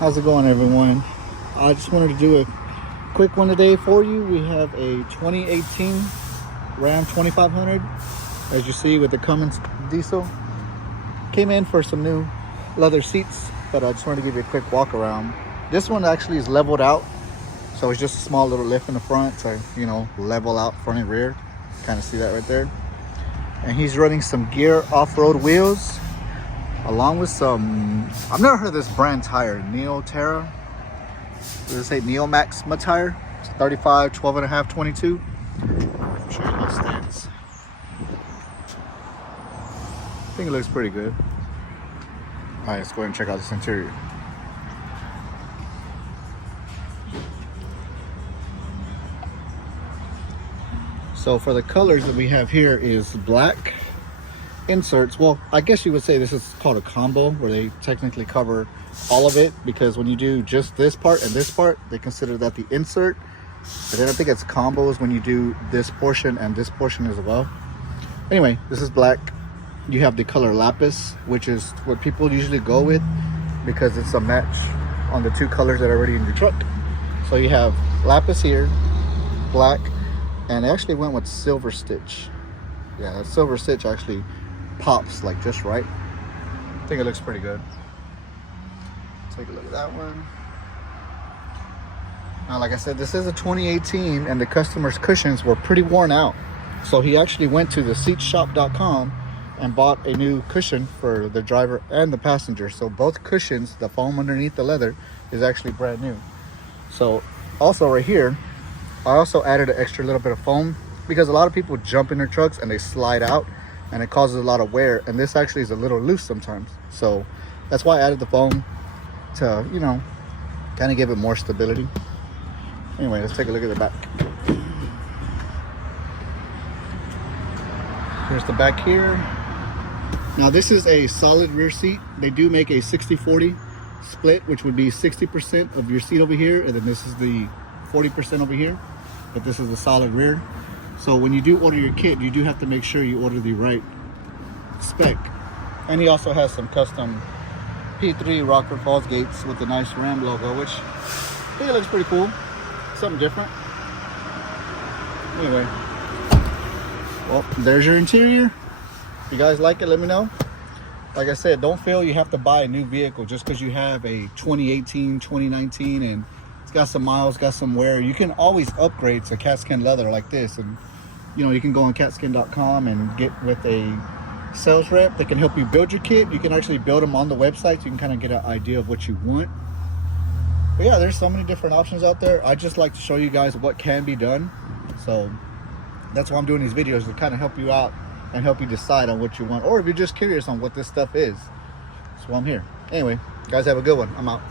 How's it going, everyone? I just wanted to do a quick one today for you. We have a 2018 Ram 2500, as you see, with the Cummins diesel. Came in for some new leather seats, but I just wanted to give you a quick walk around. This one actually is leveled out, so it's just a small little lift in the front to, you know, level out front and rear. Kind of see that right there. And he's running some Gear off-road wheels, along with some, I've never heard of this brand tire, Neo Terra. Does it say Neo Max mud tire? It's 35, 12.5, 22. I'll show you how it stands. I think it looks pretty good. All right, let's go ahead and check out this interior. So for the colors that we have here is black inserts. Well, I guess you would say this is called a combo, where they technically cover all of it, because when you do just this part and this part, they consider that the insert. And then I think it's combos when you do this portion and this portion as well. Anyway, this is black. You have the color lapis, which is what people usually go with because it's a match on the two colors that are already in your truck. So you have lapis here, black, and they actually went with silver stitch. Yeah, that silver stitch actually pops like just right. I think it looks pretty good. Take a look at that one. Now, like I said, this is a 2018 and the customer's cushions were pretty worn out. So he actually went to the seatshop.com and bought a new cushion for the driver and the passenger. So both cushions, the foam underneath the leather, is actually brand new. So also right here, I also added an extra little bit of foam because a lot of people jump in their trucks and they slide out and it causes a lot of wear, and this actually is a little loose sometimes. So that's why I added the foam to, you know, kind of give it more stability. Anyway, let's take a look at the back. Here's the back here. Now this is a solid rear seat. They do make a 60-40 split, which would be 60% of your seat over here, and then this is the 40% over here, but this is the solid rear. So when you do order your kit, you do have to make sure you order the right spec. And he also has some custom P3 Rockford Falls gates with the nice Ram logo, which I think it looks pretty cool. Something different. Anyway, well, there's your interior. If you guys like it, let me know. Like I said, don't feel you have to buy a new vehicle just because you have a 2018, 2019, and it's got some miles, got some wear. You can always upgrade to katzkin leather like this, and you know, you can go on katzkin.com and get with a sales rep that can help you build your kit. You can actually build them on the website, so you can kind of get an idea of what you want. But yeah, there's so many different options out there. I just like to show you guys what can be done, so that's why I'm doing these videos, to kind of help you out and help you decide on what you want, or if you're just curious on what this stuff is. That's why I'm here. Anyway, guys, have a good one. I'm out.